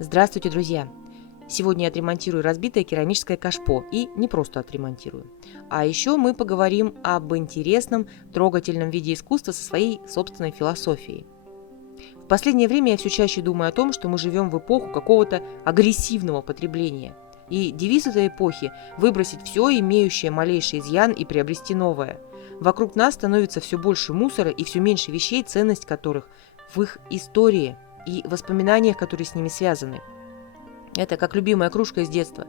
Здравствуйте, друзья! Сегодня я отремонтирую разбитое керамическое кашпо, и не просто отремонтирую. А еще мы поговорим об интересном, трогательном виде искусства со своей собственной философией. В последнее время я все чаще думаю о том, что мы живем в эпоху какого-то агрессивного потребления. И девиз этой эпохи – выбросить все, имеющее малейший изъян, и приобрести новое. Вокруг нас становится все больше мусора и все меньше вещей, ценность которых в их истории и воспоминаниях, которые с ними связаны. Это как любимая кружка из детства.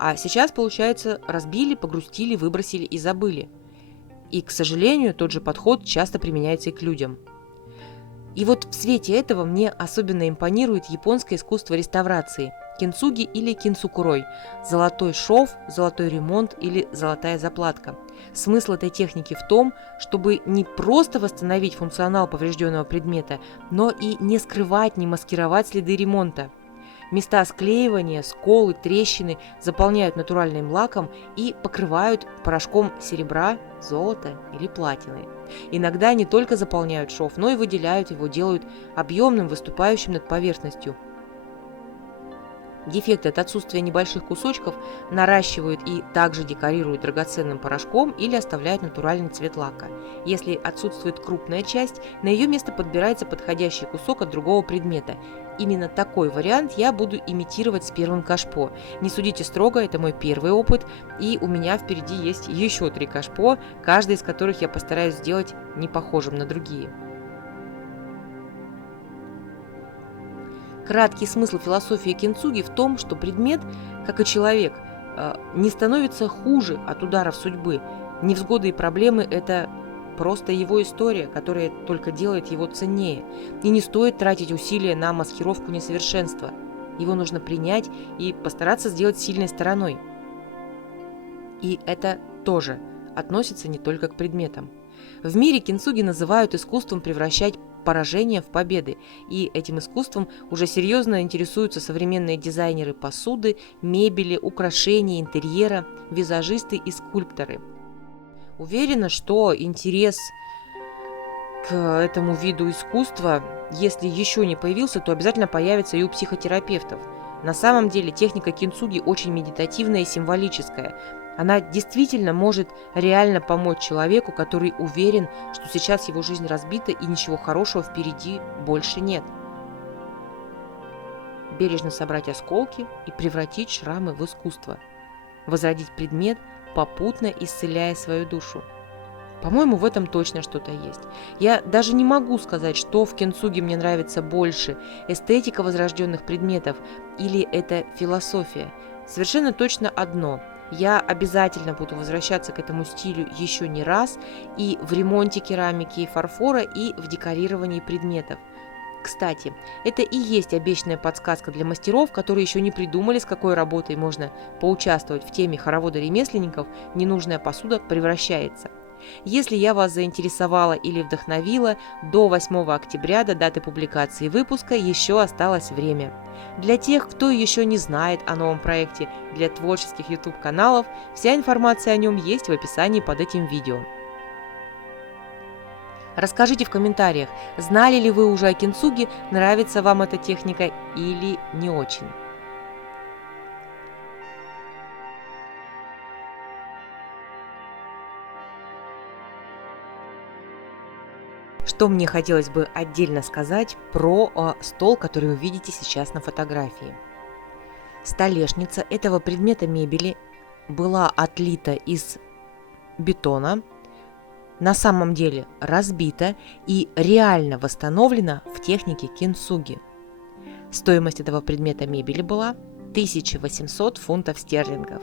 А сейчас, получается, разбили, погрустили, выбросили и забыли. И, к сожалению, тот же подход часто применяется и к людям. И вот в свете этого мне особенно импонирует японское искусство реставрации – кинцуги или кинцукурой – золотой шов, золотой ремонт или золотая заплатка. Смысл этой техники в том, чтобы не просто восстановить функционал поврежденного предмета, но и не скрывать, не маскировать следы ремонта. Места склеивания, сколы, трещины заполняют натуральным лаком и покрывают порошком серебра, золота или платины. Иногда не только заполняют шов, но и выделяют его, делают объемным, выступающим над поверхностью. Дефекты от отсутствия небольших кусочков наращивают и также декорируют драгоценным порошком или оставляют натуральный цвет лака. Если отсутствует крупная часть, на ее место подбирается подходящий кусок от другого предмета. Именно такой вариант я буду имитировать с первым кашпо. Не судите строго, это мой первый опыт, и у меня впереди есть еще 3 кашпо, каждый из которых я постараюсь сделать не похожим на другие. Краткий смысл философии кинцуги в том, что предмет, как и человек, не становится хуже от ударов судьбы. Невзгоды и проблемы – это просто его история, которая только делает его ценнее. И не стоит тратить усилия на маскировку несовершенства. Его нужно принять и постараться сделать сильной стороной. И это тоже относится не только к предметам. В мире кинцуги называют искусством превращать поражения в победы, и этим искусством уже серьезно интересуются современные дизайнеры посуды, мебели, украшений, интерьера, визажисты и скульпторы. Уверена, что интерес к этому виду искусства, если еще не появился, то обязательно появится и у психотерапевтов. На самом деле техника кинцуги очень медитативная и символическая. Она действительно может реально помочь человеку, который уверен, что сейчас его жизнь разбита и ничего хорошего впереди больше нет. Бережно собрать осколки и превратить шрамы в искусство. Возродить предмет, попутно исцеляя свою душу. По-моему, в этом точно что-то есть. Я даже не могу сказать, что в кинцуге мне нравится больше – эстетика возрожденных предметов или это философия. Совершенно точно одно – я обязательно буду возвращаться к этому стилю еще не раз и в ремонте керамики и фарфора, и в декорировании предметов. Кстати, это и есть обещанная подсказка для мастеров, которые еще не придумали, с какой работой можно поучаствовать в теме хоровода ремесленников «Ненужная посуда превращается». Если я вас заинтересовала или вдохновила, до 8 октября, до даты публикации выпуска, еще осталось время. Для тех, кто еще не знает о новом проекте для творческих YouTube-каналов, вся информация о нем есть в описании под этим видео. Расскажите в комментариях, знали ли вы уже о кинцуге, нравится вам эта техника или не очень. Что мне хотелось бы отдельно сказать про стол, который вы видите сейчас на фотографии. Столешница этого предмета мебели была отлита из бетона, на самом деле разбита и реально восстановлена в технике кинцуги. Стоимость этого предмета мебели была 1800 фунтов стерлингов.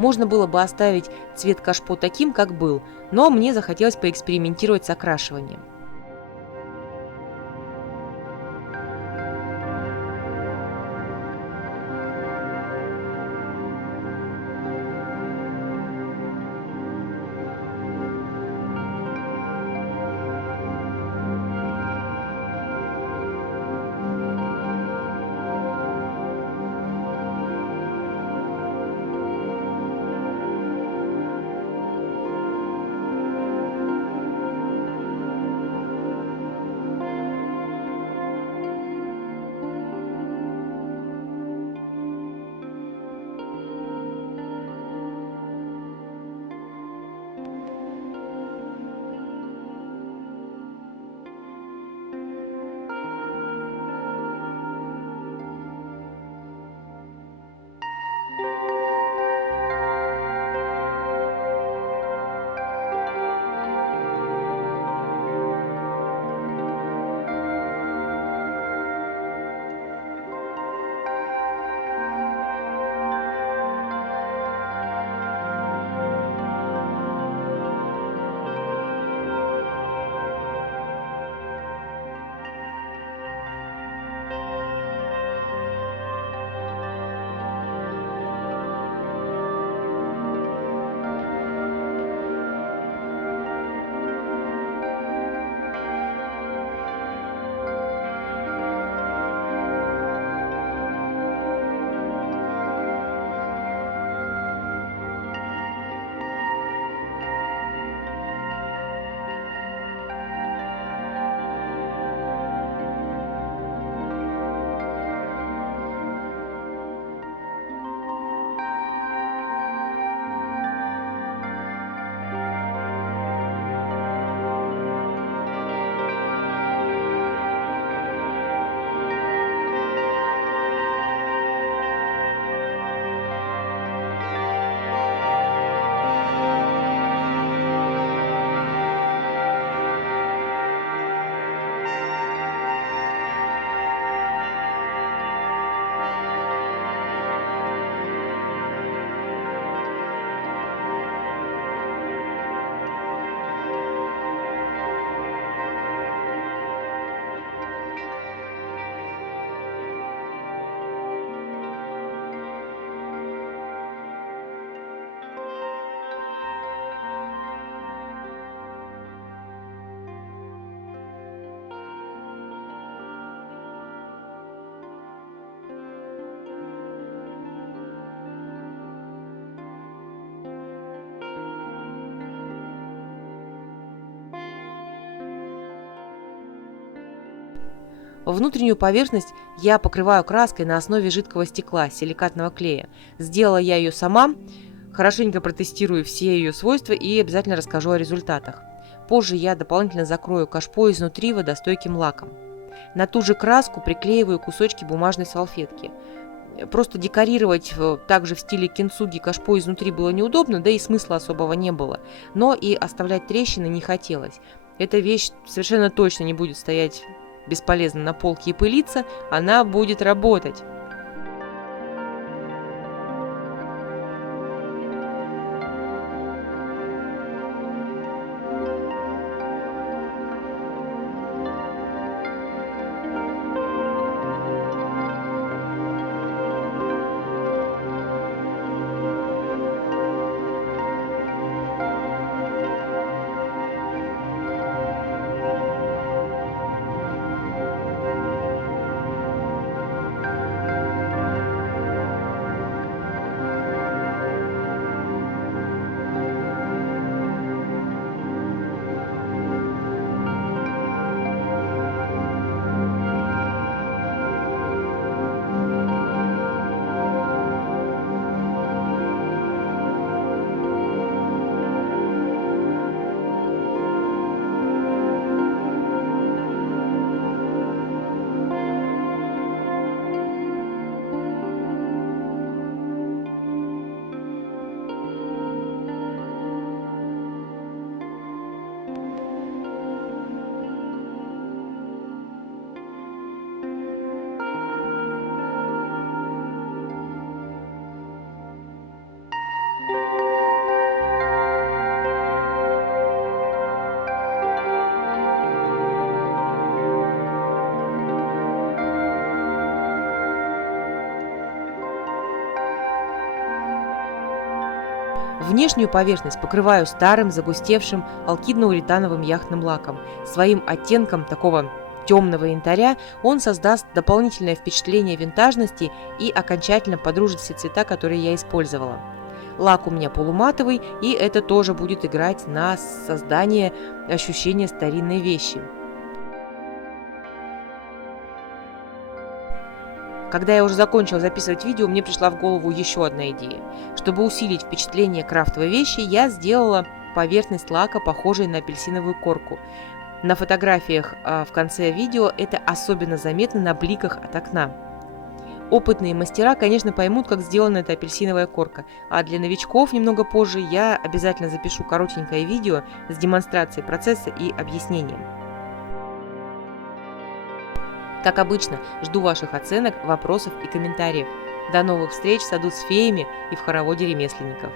Можно было бы оставить цвет кашпо таким, как был, но мне захотелось поэкспериментировать с окрашиванием. Внутреннюю поверхность я покрываю краской на основе жидкого стекла, силикатного клея. Сделала я ее сама, хорошенько протестирую все ее свойства и обязательно расскажу о результатах. Позже я дополнительно закрою кашпо изнутри водостойким лаком. На ту же краску приклеиваю кусочки бумажной салфетки. Просто декорировать также в стиле кинцуги кашпо изнутри было неудобно, да и смысла особого не было. Но и оставлять трещины не хотелось. Эта вещь совершенно точно не будет стоять бесполезно на полке и пылиться, она будет работать. Внешнюю поверхность покрываю старым загустевшим алкидно-уретановым яхтным лаком. Своим оттенком такого темного янтаря он создаст дополнительное впечатление винтажности и окончательно подружит все цвета, которые я использовала. Лак у меня полуматовый, и это тоже будет играть на создание ощущения старинной вещи. Когда я уже закончила записывать видео, мне пришла в голову еще одна идея. Чтобы усилить впечатление крафтовой вещи, я сделала поверхность лака, похожей на апельсиновую корку. На фотографиях в конце видео это особенно заметно на бликах от окна. Опытные мастера, конечно, поймут, как сделана эта апельсиновая корка, а для новичков немного позже я обязательно запишу коротенькое видео с демонстрацией процесса и объяснением. Как обычно, жду ваших оценок, вопросов и комментариев. До новых встреч в саду с феями и в хороводе ремесленников.